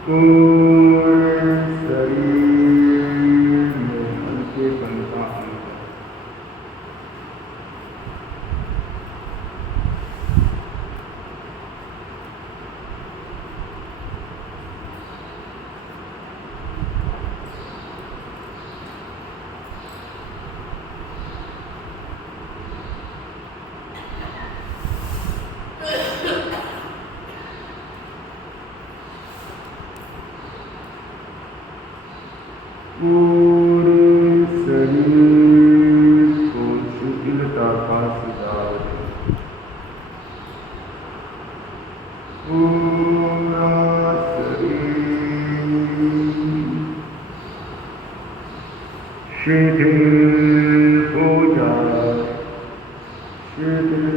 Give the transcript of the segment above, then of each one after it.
पूरे शरीर में हल्केपन का अनुभव। पूरे शरीर को शिथिलता का सुझाव दें। पूरा शरीर शिथिल हो जाए, शिथिल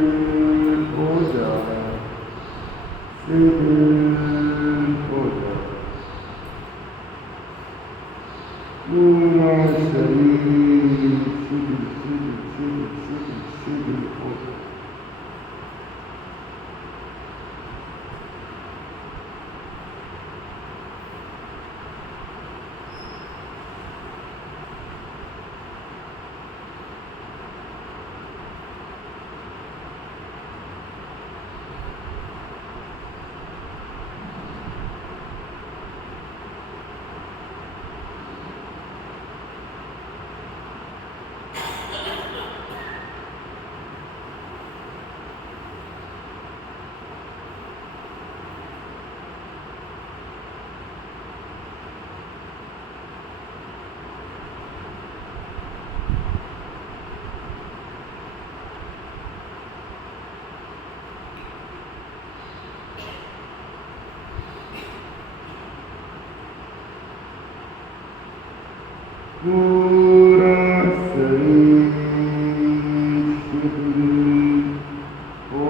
हो जाए, शिथिल हो जाए। पूरा शरीर शिथिल शिथिल शिथिल शिथिल शिथिल हो जाए। पूरा शरीर शिथिल हो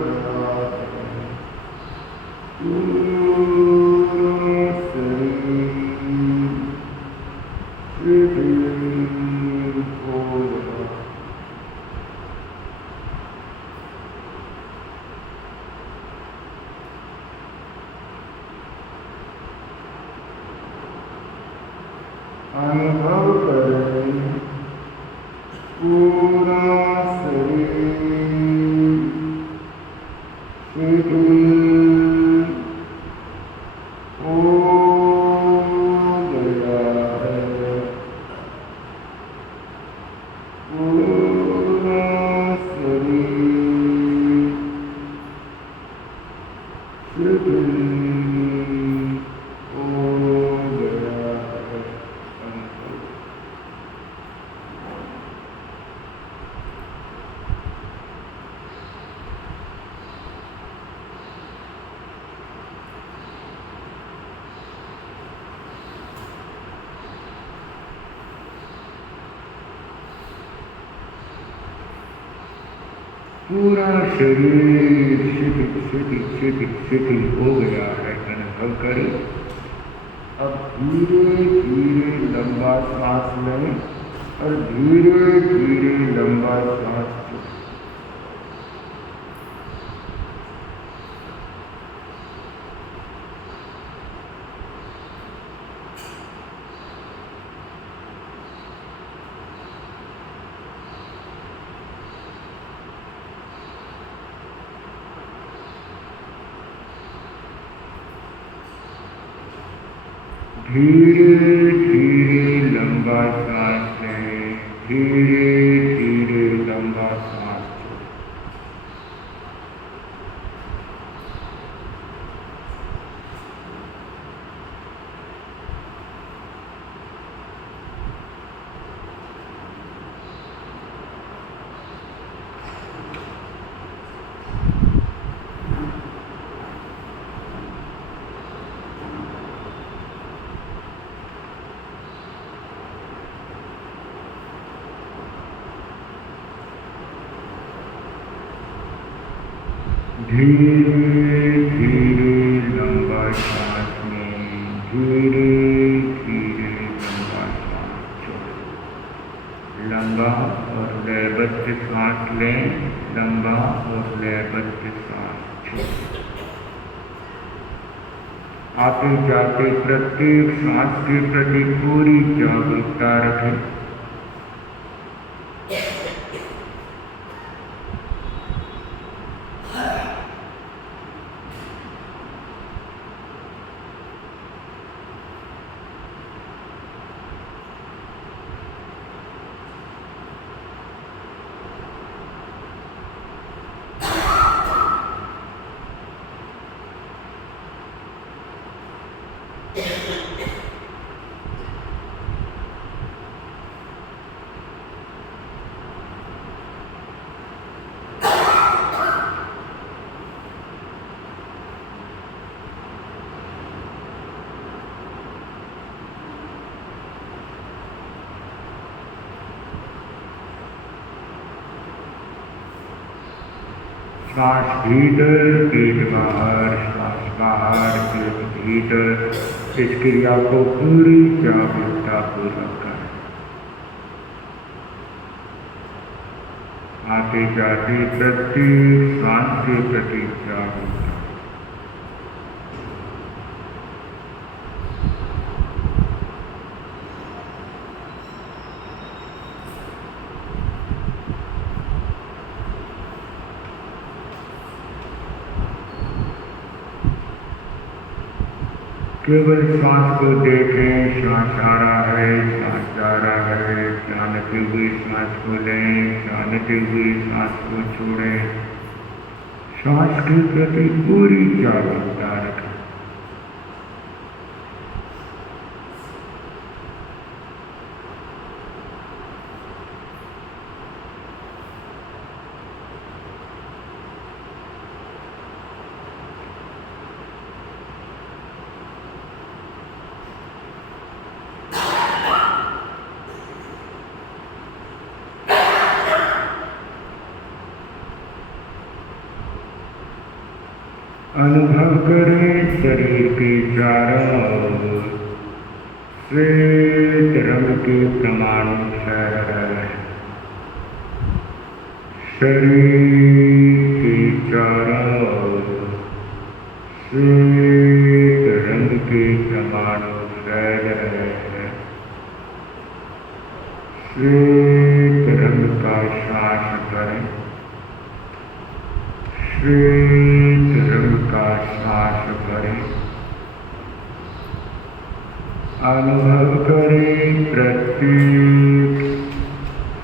रहा है। पूरा शरीर शिथिल हो रहा है। अनुभव करें पूरा शरीर शिथिल हो गया है। पूरा शरीर शिथिल हो गया है। पूरा शरीर शिथिल शिथिल शिथिल शिथिल हो गया है। अनुभव करें। अब धीरे धीरे लंबा सांस लें और धीरे धीरे लंबा सांस छोड़ें। धीरे धीरे लंबा सांस लें, धीरे धीरे लंबा सांस छोड़ें। धीरे धीरे लंबा सांस लें, धीरे धीरे लंबा सांस छोड़ें। लंबा और लयबद्ध सांस लें, लंबा और लयबद्ध सांस छोड़ें। आते जाते प्रत्येक सांस के प्रति पूरी जागरूकता रखें। श्वास भीतर पेट बाहर, श्वास बाहर पेट भीतर। इस क्रिया को पूरी जागरूकता पूर्वक करें। आते जाते प्रत्येक सांस के प्रति जागरूकता। केवल श्वास को देखें, श्वास आ रहा है, श्वास जा रहा है। जानते हुए श्वास को लें, जानते हुए श्वास को छोड़ें। श्वास के प्रति पूरी जागरूकता रखें। अनुभव करें शरीर के चारों ओर श्वेत रंग के परमाणु फैल रहे हैं। शरीर के चारों ओर श्वेत रंग के परमाणु फैल रहे हैं। श्वेत रंग का श्वास करें। श्वेत रंग का श्वास भरें। अनुभव करें प्रत्येक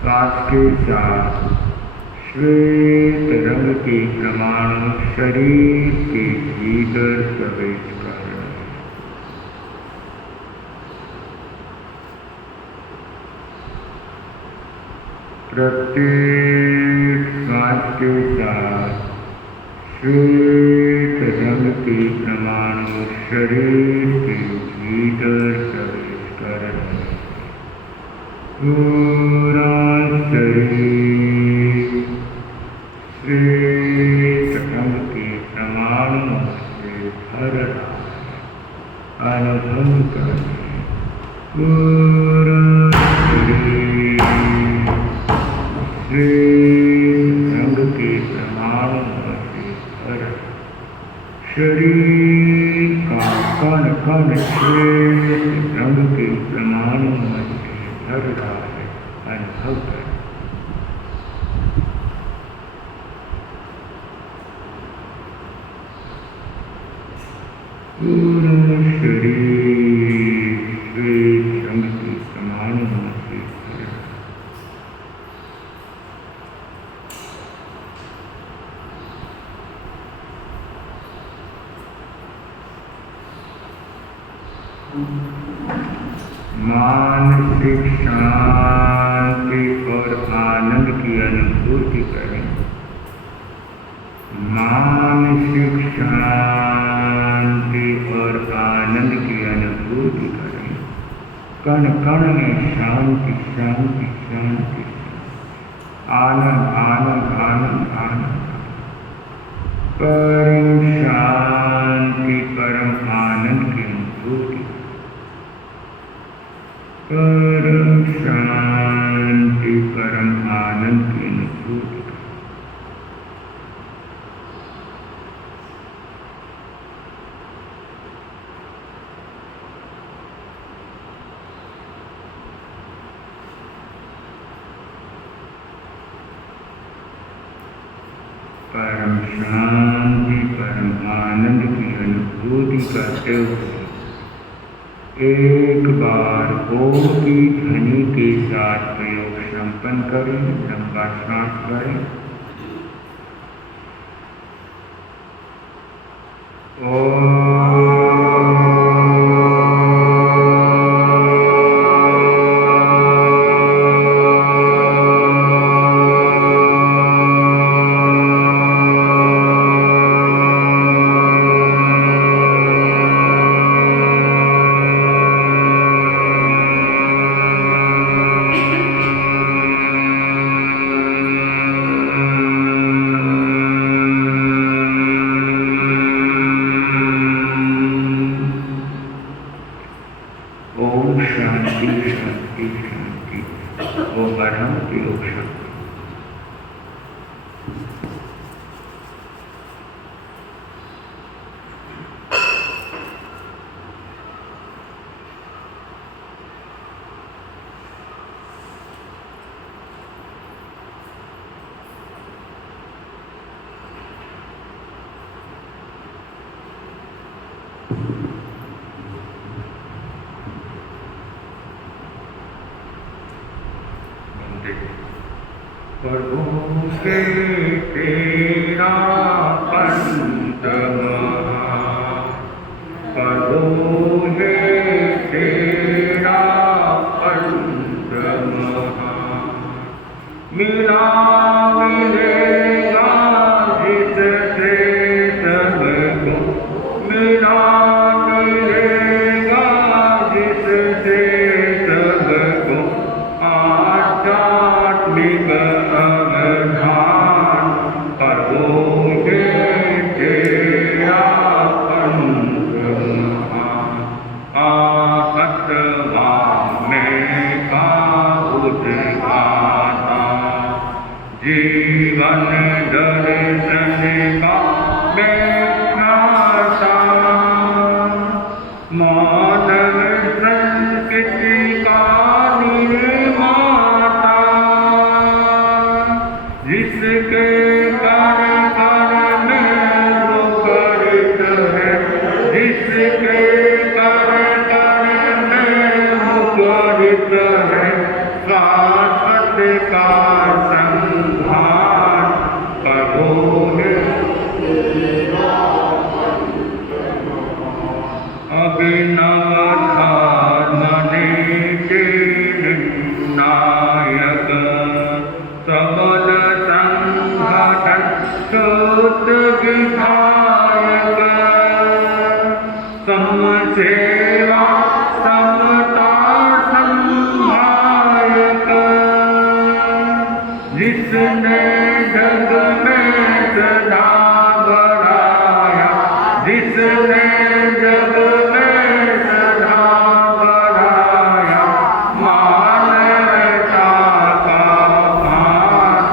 श्वास के साथ श्वेत रंग के परमाणु शरीर के भीतर प्रवेश कर रहे हैं। प्रत्येक श्वास के साथ श्वेत रंग के परमाणु शरीर के भीतर प्रवेश कर रहे हैं। पूरा शरीर श्वेत रंग के परमाणु से भर रहा है। अनुभव करें पूरा शरीर श्वेत रंग के परमाणु शरीर का कण कण श्वेत रंग के परमाणु से भर रहा है। अनुभव करें। पूरा शरीर श्वेत रंग के परमाणु से भर रहा है। मानसिक शांति और आनंद की अनुभूति करें। मानसिक शांति और आनंद की अनुभूति करें। कण कण में शांति शांति शांति, आनंद आनंद आनंद आनंद। परम शांति परम आनंद की अनुभूति। परम शांति परम आनंद की अनुभूति। परम शांति परम आनंद की अनुभूति करते हुए एक बार ओम की ध्वनि के साथ प्रयोग संपन्न करें। लंबा सांस भरें। शांति शांति शांति। ओम ब्रह्म योग शांति। प्रभु के तेरा पंथ प्रभु है तेरा पंथ मिला मिलेगा जिससे सबको मिला मिलेगा जिससे सबको आध्यात्मिक अवधान प्रभु के तेरा पंथ आत्मा में का उद्घाता जीवन दर्शन का व्याख्याता मानव संस्कृति का निर्माता जिसके कर कर में मुखरित है जिसके कर कर में मुखरित है शाश्वत का संधान प्रभु है अभिनव धर्म नीति नायक सबल संघटन सूत विधायक समसेवा समता संभायक जिसने जग में सदा बढ़ाया जिसने जग में सदा बढ़ाया मानवता का मान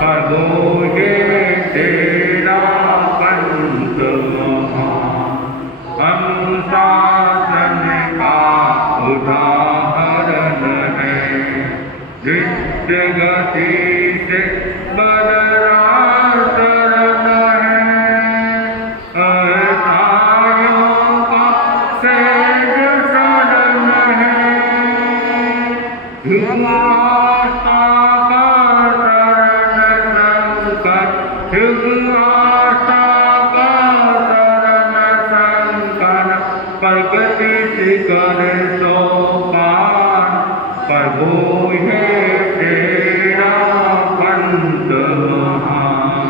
प्रभु ये तेरा पंथ अनुशासन का उदाहरण है नित्य गति से बलराम शरण है असायों का सेज शरण है आस्था का शरण संकट आस्था का शरण संकट प्रगति शिखर सोपान प्रभु है तेरा पंथ महान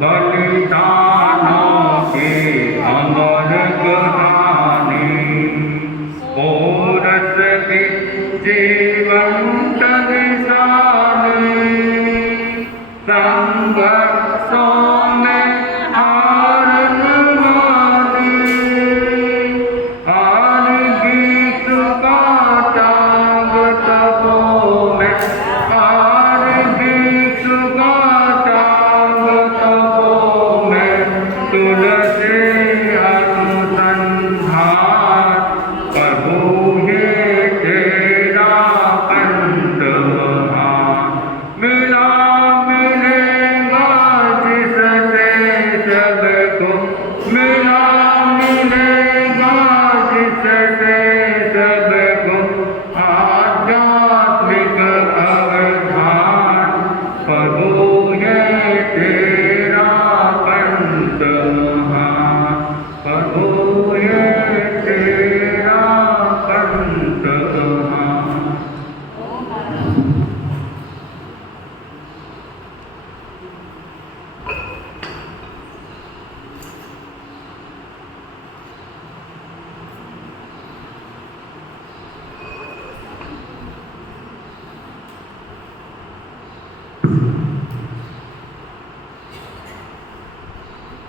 बलिदानों के अमर कहानी ओरस के जीवंत निशानी संघर्षों में हार न मानी हार गीत का त्याग तपो में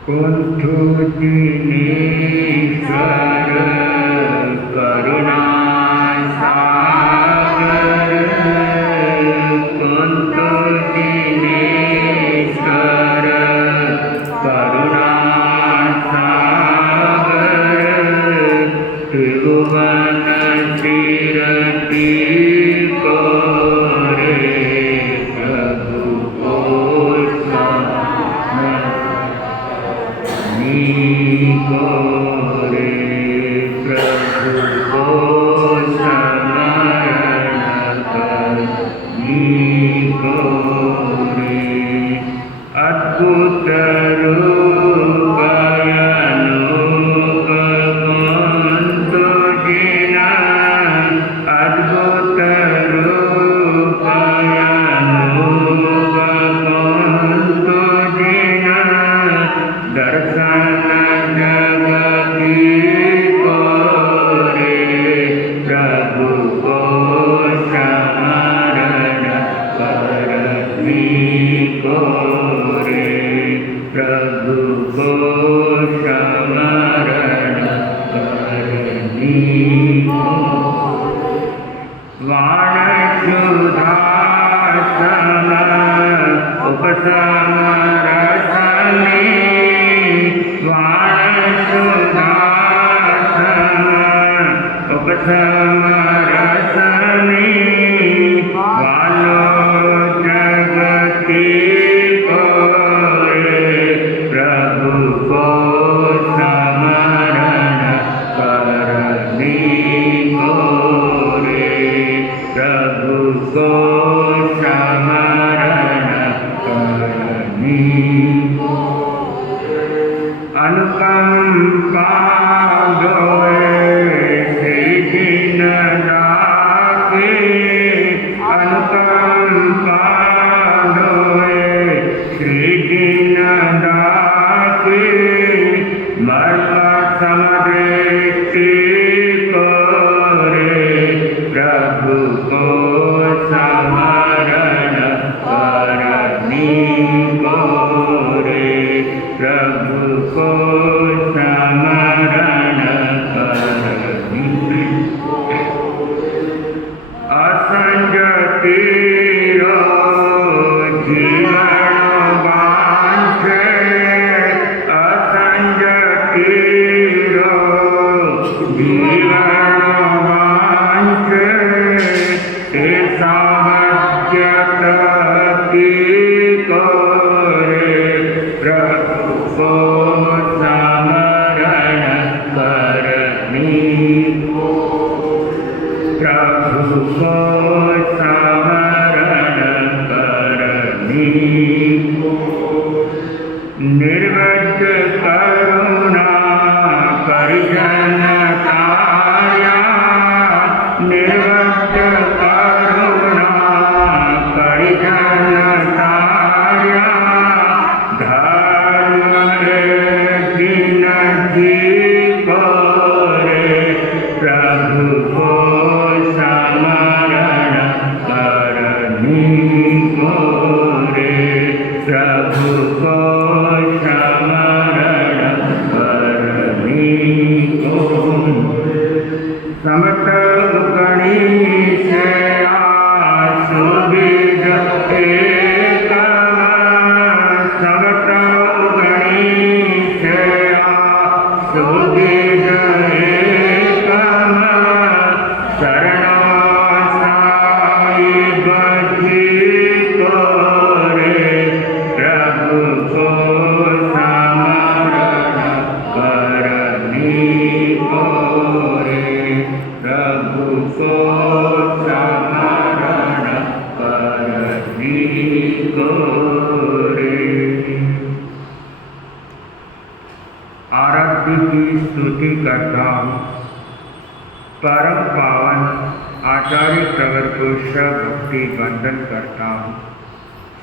कुंठु दिनेश्वर करुणा सागर कुंठु दिनेश्वर करुणा सागर त्रिभुवन चिरंती परम पावन आचार्य प्रवर को भक्ति वंदन करता हूँ।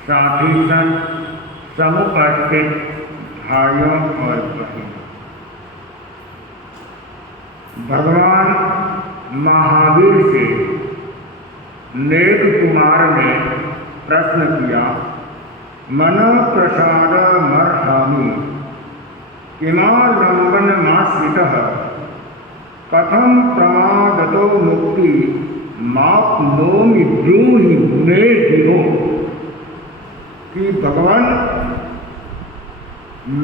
साथ ही संग समुपस्थित भाइयों और बहनों, भगवान महावीर से नेक कुमार ने प्रश्न किया, मनो प्रसाद मर्हामि किमालम्बनमाश्रितः कथं प्रमादतो मुक्ति माप्नोमि ब्रूहि मे जीवो। कि भगवान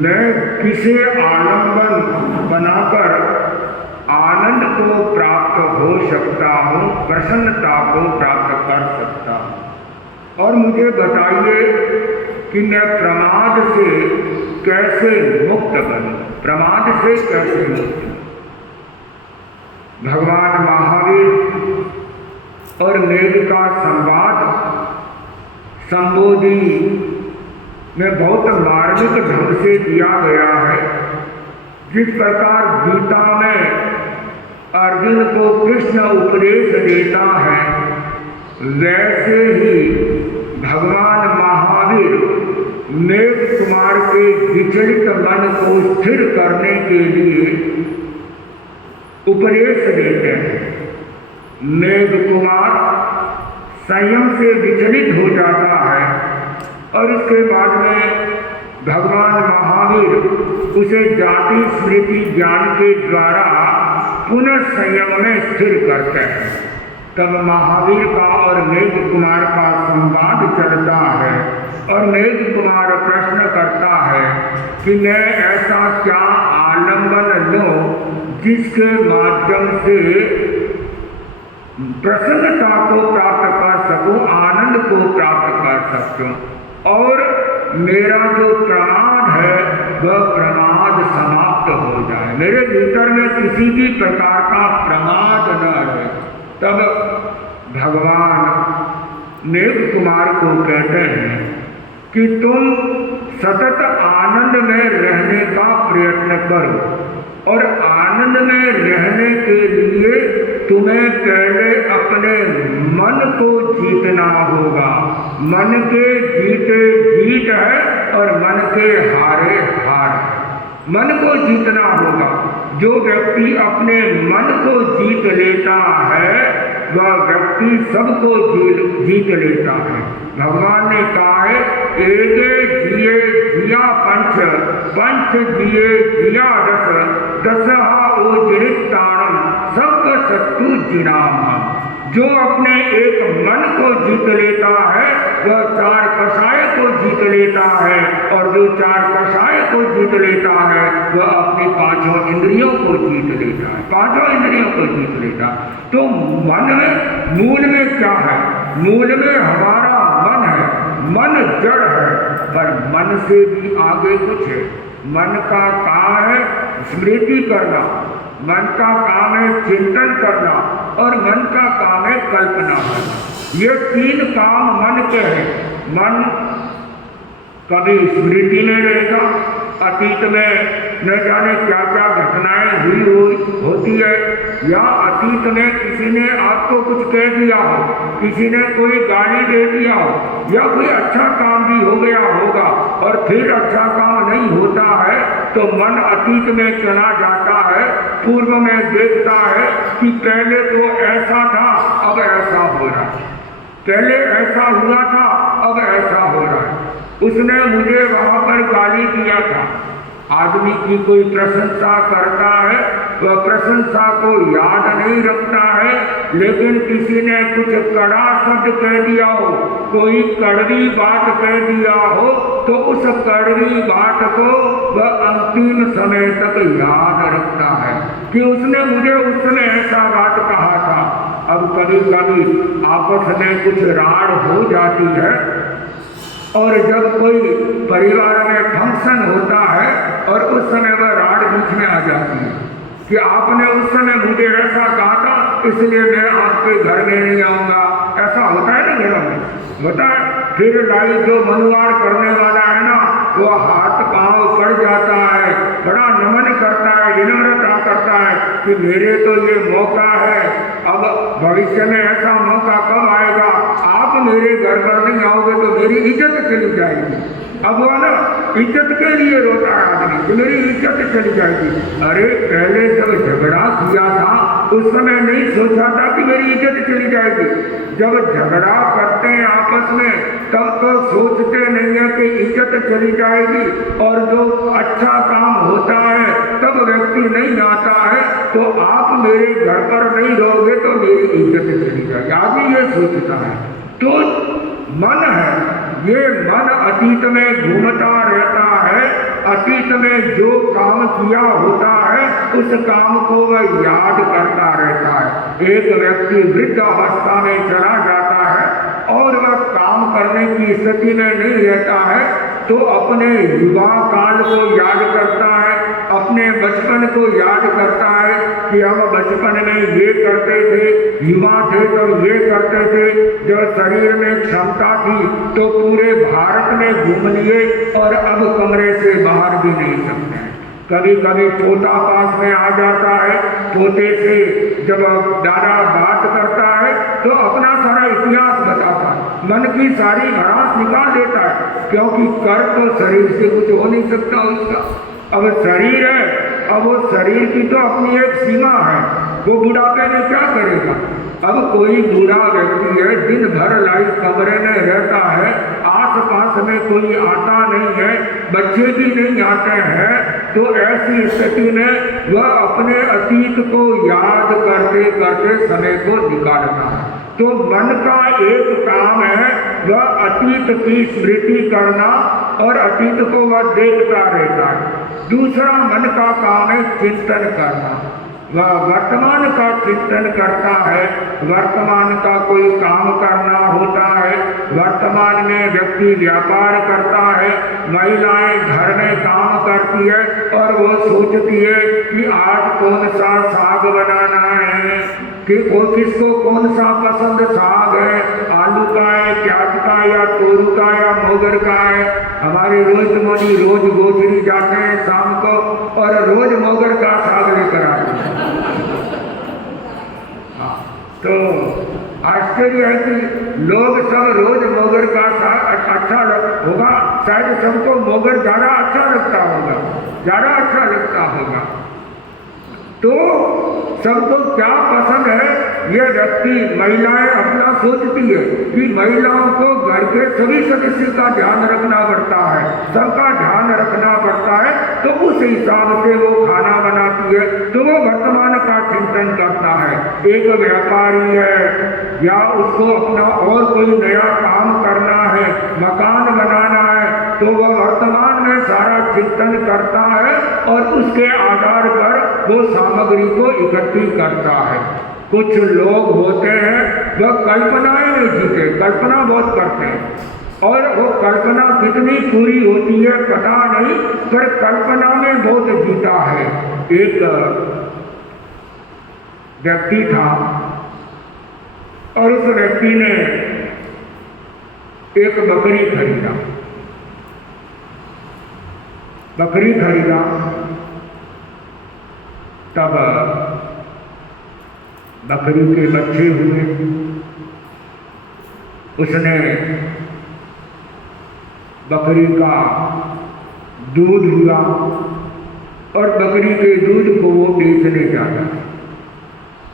मैं किसे आलंबन बनाकर आनंद को प्राप्त हो सकता हूँ, प्रसन्नता को प्राप्त कर सकता हूँ। और मुझे बताइए कि मैं प्रमाद से कैसे मुक्त बनूं, प्रमाद से कैसे मुक्त। भगवान महावीर और मेघ का संवाद संबोधि में बहुत मार्मिक ढंग से दिया गया है। जिस प्रकार गीता में अर्जुन को कृष्ण उपदेश देता है, वैसे ही भगवान महावीर मेघ कुमार के विचलित मन को स्थिर करने के लिए उपदेश देते हैं। मेघ कुमार संयम से विचलित हो जाता है और इसके बाद में भगवान महावीर उसे जाति स्मृति ज्ञान के द्वारा पुनः संयम में स्थिर करते हैं। तब महावीर का और मेघ कुमार का संवाद चलता है और मेघ कुमार प्रश्न करता है कि मैं ऐसा क्या आलंबन लूं जिसके माध्यम से प्रसन्नता को प्राप्त कर सकूं, आनंद को प्राप्त कर सकूं और मेरा जो प्रमाद है वह प्रमाद समाप्त हो जाए, मेरे भीतर में किसी भी प्रकार का प्रमाद न रहे। तब भगवान मेघ कुमार को कहते हैं कि तुम सतत आनंद में रहने का प्रयत्न करो और आनंद में रहने के लिए तुम्हें पहले अपने मन को जीतना होगा। मन के जीते जीत है और मन के हारे हार है। मन को जीतना होगा। जो व्यक्ति अपने मन को जीत लेता है वह व्यक्ति सबको जीत लेता है। भगवान ने कहा है, एके जिए जिया पंच, पंच जिए जिया दस, दसहा ओजरिताणम सब सत्तु जिनाम। जो अपने एक मन को जीत लेता है वह चार कषाय को जीत लेता है और जो चार कषाय को जीत लेता है वह अपनी पांचों इंद्रियों को जीत लेता है, पांचों इंद्रियों को जीत लेता है। तो मन में मूल में क्या है? मूल में हमारा मन है। मन जड़ है पर मन से भी आगे कुछ है। मन का काम है स्मृति करना, मन का काम है चिंतन करना और मन का काम है कल्पना करना। ये तीन काम मन के हैं। मन कभी स्मृति में रहेगा, अतीत में न जाने क्या क्या घटनाएं होती है, या अतीत में किसी ने आपको कुछ कह दिया हो, किसी ने कोई गाली दे दिया हो, या कोई अच्छा काम भी हो गया होगा और फिर अच्छा काम नहीं होता है तो मन अतीत में चला जाता है, पूर्व में देखता है कि पहले तो ऐसा था अब ऐसा हो रहा है, पहले ऐसा हुआ था अब ऐसा हो रहा है, उसने मुझे वहां पर गाली दिया था। आदमी की कोई प्रशंसा करता है, वह प्रशंसा को याद नहीं रखता है, लेकिन किसी ने कुछ कड़ा शब्द कह दिया हो, कोई कड़वी बात कह दिया हो, तो उस कड़वी बात को वह अंतिम समय तक याद रखता है कि उसने मुझे उस समय ऐसा बात कहा था। अब कभी कभी आपस में कुछ राड़ हो जाती है और जब कोई परिवार में फंक्शन होता है और उस समय वह राड़ बीच में आ जाती है कि आपने उस समय मुझे ऐसा कहा था इसलिए मैं आपके घर में नहीं आऊँगा। ऐसा होता है ना घरों में, होता है। फिर लाई जो मनुवार करने वाला है ना, वो हाथ पांव पड़ जाता है, बड़ा नमन करता है, विनम्रता करता है कि मेरे तो ये मौका है, अब भविष्य में ऐसा मौका कब आएगा, आप मेरे घर पर नहीं आओगे तो मेरी इज्जत चली जाएगी। अब वो ना इज्जत के लिए रोता है आदमी कि मेरी इज्जत चली जाएगी। अरे पहले जब झगड़ा किया था उस समय नहीं सोचा था कि मेरी इज्जत चली जाएगी। जब झगड़ा करते हैं आपस में तब तो सोचते नहीं है कि इज्जत चली जाएगी, और जो अच्छा काम होता तो आप मेरे घर पर नहीं रहोगे तो मेरी इज्जत चली जाएगी। आदमी ये सोचता है। तो मन है, ये मन अतीत में घूमता रहता है, अतीत में जो काम किया होता है उस काम को वह याद करता रहता है। एक व्यक्ति वृद्धावस्था में चला जाता है और वह काम करने की स्थिति में नहीं रहता है तो अपने युवा काल को याद करता है, अपने बचपन को याद करता है कि हम बचपन में ये करते थे, युवा थे तो ये करते थे, जब शरीर में क्षमता थी तो पूरे भारत में घूम लिए और अब कमरे से बाहर भी नहीं सकते हैं। कभी कभी पोता पास में आ जाता है, पोते से जब दादा बात करता है तो अपना सारा इतिहास बताता है, मन की सारी भड़ास निकाल देता है, क्योंकि कर तो शरीर से कुछ हो नहीं सकता उसका। अब शरीर है, अब वो शरीर की तो अपनी एक सीमा है, वो बुढ़ापे में क्या करेगा। अब कोई बूढ़ा व्यक्ति है, दिन भर लाइट कमरे में रहता है, आस पास में कोई आता नहीं है, बच्चे भी नहीं आते हैं, तो ऐसी स्थिति में वह अपने अतीत को याद करते करते समय को निकालता है। तो मन का एक काम है वह अतीत की स्मृति करना और अतीत को वह देखता रहता है। दूसरा मन का काम है चिंतन करना, वह वर्तमान का चिंतन करता है। वर्तमान का कोई काम करना होता है, वर्तमान में व्यक्ति व्यापार करता है, महिलाएं घर में काम करती है और वो सोचती है कि आज कौन सा साग बनाना है, कि किसको कौन सा पसंद साग है, आलू का है, प्याज का या तोरू का या मोगर का है। हमारे रोज गोचरी जाते हैं शाम को और रोज मोगर का साग लेकर आते हैं। तो आश्चर्य है कि लोग सब रोज मोगर का साग अच्छा होगा, शायद सबको मोगर ज़्यादा अच्छा लगता होगा, ज़्यादा अच्छा लगता होगा। तो सबको क्या पसंद है, ये व्यक्ति महिलाएं अपना सोचती है कि महिलाओं को घर के सभी सदस्य का ध्यान रखना पड़ता है, सबका ध्यान रखना पड़ता है, तो उस हिसाब से वो खाना बनाती है, तो वो वर्तमान का चिंतन करता है। एक व्यापारी है या उसको अपना और कोई नया काम करना है, मकान बनाना है, तो वह वर्तमान में सारा चिंतन करता है और उसके आधार पर वो सामग्री को इकट्ठी करता है। कुछ लोग होते हैं वह कल्पनाएं में जीते, कल्पना बहुत करते हैं और वो कल्पना कितनी पूरी होती है पता नहीं, पर कल्पना में बहुत जीता है। एक व्यक्ति था और उस व्यक्ति ने एक बकरी खरीदा, तब बकरी के बच्चे हुए, उसने बकरी का दूध हुआ और बकरी के दूध को वो बेचने जाता है।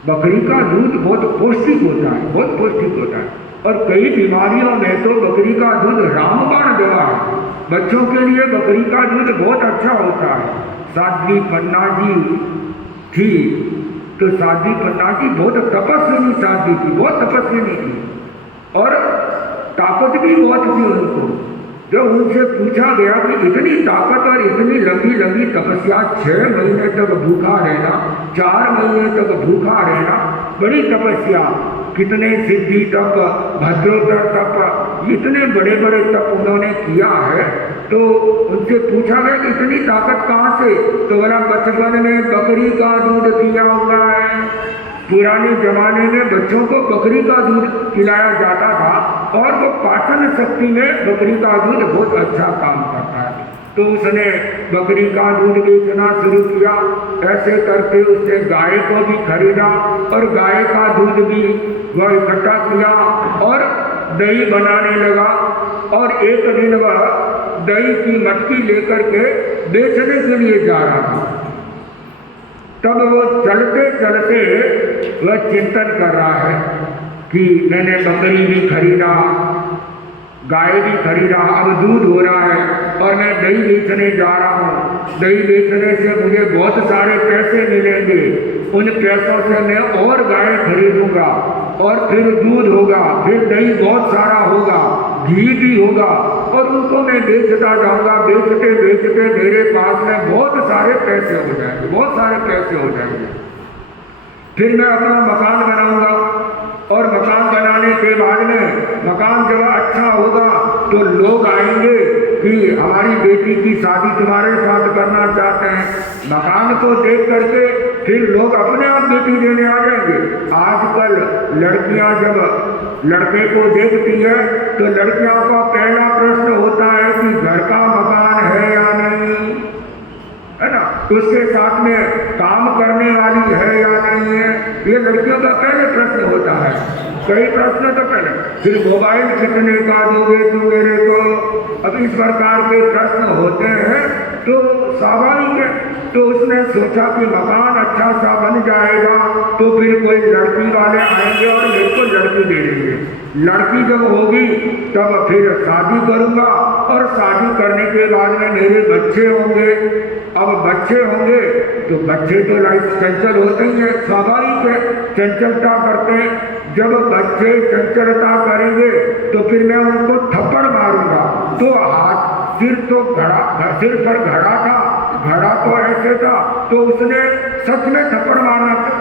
बकरी का दूध बहुत पौष्टिक होता है, बहुत पौष्टिक होता है और कई बीमारियों में तो बकरी का दूध रामबाण दवा है। बच्चों के लिए बकरी का दूध बहुत अच्छा होता है। साध्वी पन्ना जी थी तो साध्वी पन्ना जी बहुत तपस्विनी साध्वी थी, बहुत तपस्विनी थी और ताकत भी बहुत थी उनको। जब उनसे पूछा गया कि इतनी ताकत और इतनी लंबी लंबी तपस्या, 6 महीने तक भूखा रहना, 4 महीने तक भूखा रहना, बड़ी तपस्या, कितने सिद्धि तप, भद्रोत्तर तप, इतने बड़े बड़े तप उन्होंने किया है, तो उनसे पूछा गया कि इतनी ताकत कहाँ से, तो बोला बचपन में बकरी का दूध पिया हुआ है। पुराने जमाने में बच्चों को बकरी का दूध पिलाया जाता था और वो पाचन शक्ति में बकरी का दूध बहुत अच्छा काम करता है। तो उसने बकरी का दूध बेचना शुरू किया। ऐसे करके उसने गाय को भी खरीदा और गाय का दूध भी वह इकट्ठा किया और दही बनाने लगा और एक दिन वह दही की मटकी लेकर के बेचने के लिए जा रहा था। तब वो चलते चलते वह चिंतन कर रहा है कि मैंने बकरी भी खरीदा, गाय भी खरीदा, अब दूध हो रहा है और मैं दही बेचने जा रहा हूँ, दही बेचने से मुझे बहुत सारे पैसे मिलेंगे, उन पैसों से मैं और गाय खरीदूंगा और फिर दूध होगा, फिर दही बहुत सारा होगा, घी भी होगा और उनको मैं बेचता जाऊंगा। बेचते बेचते मेरे पास में बहुत सारे पैसे हो जाएंगे, बहुत सारे पैसे हो जाएंगे। फिर मैं अपना मकान बनाऊंगा और मकान बनाने के बाद में मकान जब अच्छा होगा तो लोग आएंगे कि हमारी बेटी की शादी तुम्हारे साथ करना चाहते हैं। मकान को देख करके फिर लोग अपने आप बेटी देने आ जाएंगे। आजकल लड़कियां जब लड़के को देखती है तो लड़कियों का पहला प्रश्न होता है कि घर का मकान है या नहीं, है ना, उसके साथ में काम करने वाली है या नहीं है, ये लड़कियों का पहले प्रश्न होता है। कई प्रश्न तो पहले, फिर मोबाइल कितने का दोगे तुम मेरे को, अब इस प्रकार के प्रश्न होते हैं। तो स्वाभाविक है, तो उसने सोचा कि मकान अच्छा सा बन जाएगा तो फिर कोई लड़की वाले आएंगे और मेरे को लड़की दे देंगे। लड़की जब होगी तब फिर शादी करूंगा और शादी करने के बाद में मेरे बच्चे होंगे। अब बच्चे होंगे तो बच्चे तो लाइफ चंचल होते ही है, स्वाभाविक है, चंचलता करते हैं। जब बच्चे चंचलता करेंगे तो फिर मैं उनको थप्पड़ मारूंगा। तो हाथ सिर पर घड़ा था, घड़ा तो ऐसे था तो उसने सच में थप्पड़ मारना था।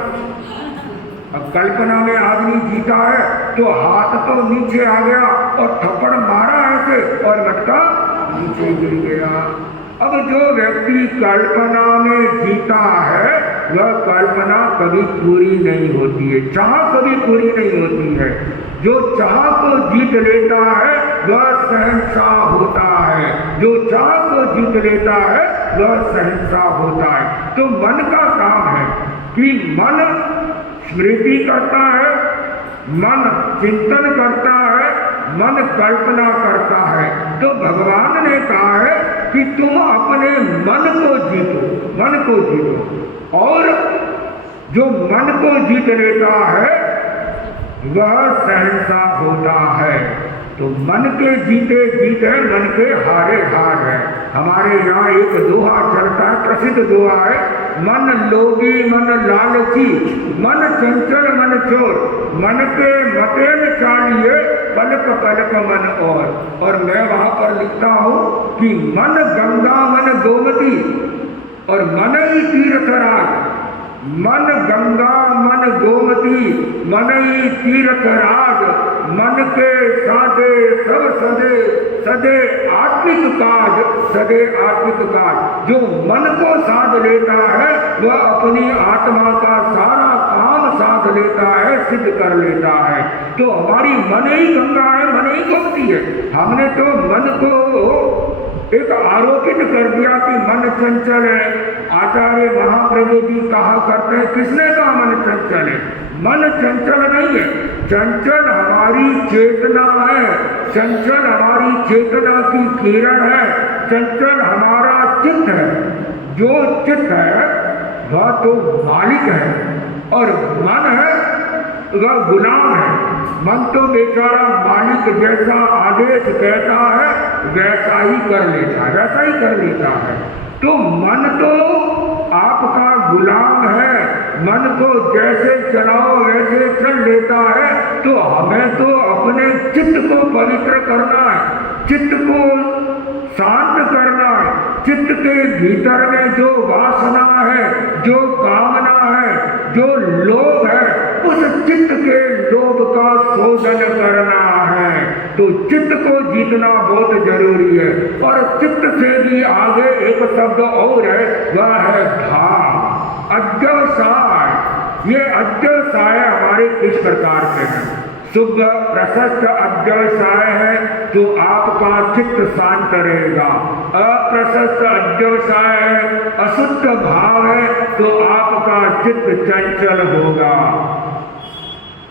अब कल्पना में आदमी जीता है तो हाथ तो नीचे आ गया और थप्पड़ मारा ऐसे और लटका नीचे गिर गया। अब जो व्यक्ति कल्पना में जीता है वह कल्पना कभी पूरी नहीं होती है, चाह कभी पूरी नहीं होती है। जो चाह को जीत लेता है वह शहंशाह होता है, जो चाह को जीत लेता है वह शहंशाह होता है। तो मन का काम है कि मन स्मृति करता है, मन चिंतन करता है, मन कल्पना करता है। तो भगवान ने कहा है कि तुम अपने मन को जीतो, मन को जीतो। और जो मन को जीत लेता है वह शहंशाह होता है। तो मन के जीते जीत है, मन के हारे हार है। हमारे यहाँ एक दोहा चलता है, प्रसिद्ध दोहा है, मन लोभी मन लालची, मन चंचल मन चोर, मन के मते में चालिए पलक पलक मन और मैं वहां पर लिखता हूं कि मन गंगा मन गोमती और मन ही तीर्थराज। मन गंगा मन गोमती मन ही तीर्थराज, मन के साधे सब सदे सदे आत्मिक काज, सदे आत्मिक काज। जो मन को साध लेता है वह अपनी आत्मा का सारा काम साध लेता है, सिद्ध कर लेता है। तो हमारी मन ही गंगा है, मन ही गोमती है। हमने तो मन को एक आरोपित कर दिया कि मन चंचल है। आचार्य महाप्रभु जी कहा करते हैं, किसने कहा मन चंचल है? मन चंचल नहीं है, चंचल हमारी चेतना है, चंचल हमारी चेतना की किरण है, चंचल हमारा चित्त है। जो चित्त है वह तो मालिक है और मन है वह गुलाम है। मन तो बेचारा मालिक जैसा आदेश कहता है वैसा ही कर लेता है, वैसा ही कर लेता है। तो मन तो आपका गुलाम है, मन को जैसे चलाओ वैसे चल लेता है। तो हमें तो अपने चित्त को पवित्र करना है, चित्त को शांत करना है। चित्त के भीतर में जो वासना है, जो कामना है, जो लोभ है, उस चित्त के लोभ का शोधन करना है। तो चित्त को जीतना बहुत जरूरी है। और चित्त से भी आगे एक शब्द और है, वह है भाव, अध्यवसाय। ये अध्यवसाय हमारे किस प्रकार से है? शुभ प्रशस्त अध्यवसाय है तो आपका चित्त शांत रहेगा। अप्रशस्त अध्यवसाय है, अशुद्ध भाव है तो आपका चित्त चंचल होगा।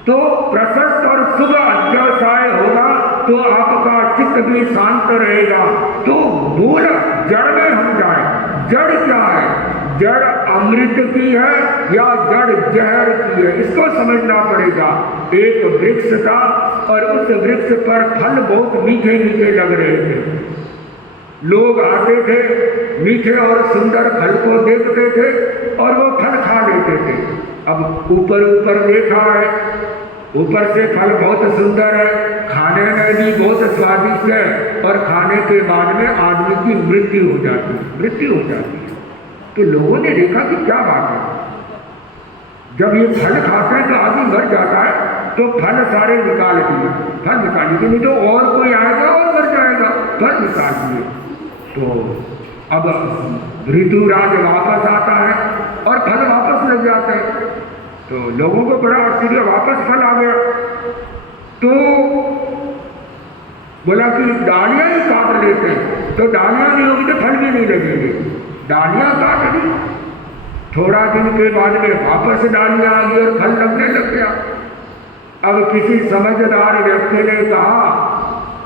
तो प्रशस्त और शुभ अध्यवसाय होगा तो आपका चित्त भी शांत रहेगा। तो मूल जड़ में हम जाए। जड़ क्या है? जड़ अमृत की है या जड़ जहर की है, इसको समझना पड़ेगा। एक वृक्ष था और उस वृक्ष पर फल बहुत मीठे मीठे लग रहे थे। लोग आते थे, मीठे और सुंदर फल को देखते थे और वो फल खा लेते थे। अब ऊपर ऊपर देखा है, ऊपर से फल बहुत सुंदर है, खाने में भी बहुत स्वादिष्ट है, और खाने के बाद में आदमी की मृत्यु हो जाती है। तो लोगों ने देखा कि क्या बात है, जब ये फल खाते हैं तो आदमी मर जाता है, तो फल सारे निकाल दिए, फल निकाल दिए, नहीं तो और कोई आएगा और मर जाएगा, फल निकाल दिए। तो अब ऋतुराज वापस आता है और फल वापस लग जाते हैं। तो लोगों को बड़ा आश्चर्य, वापस फल आ गया। तो बोला कि डालियां ही काट लेते हैं, तो डालियां नहीं होगी तो फल भी नहीं लगेंगे। डालियां काट दी, थोड़ा दिन के बाद में वापस डालियां आ गई और फल लगने लग गया। अब किसी समझदार व्यक्ति ने कहा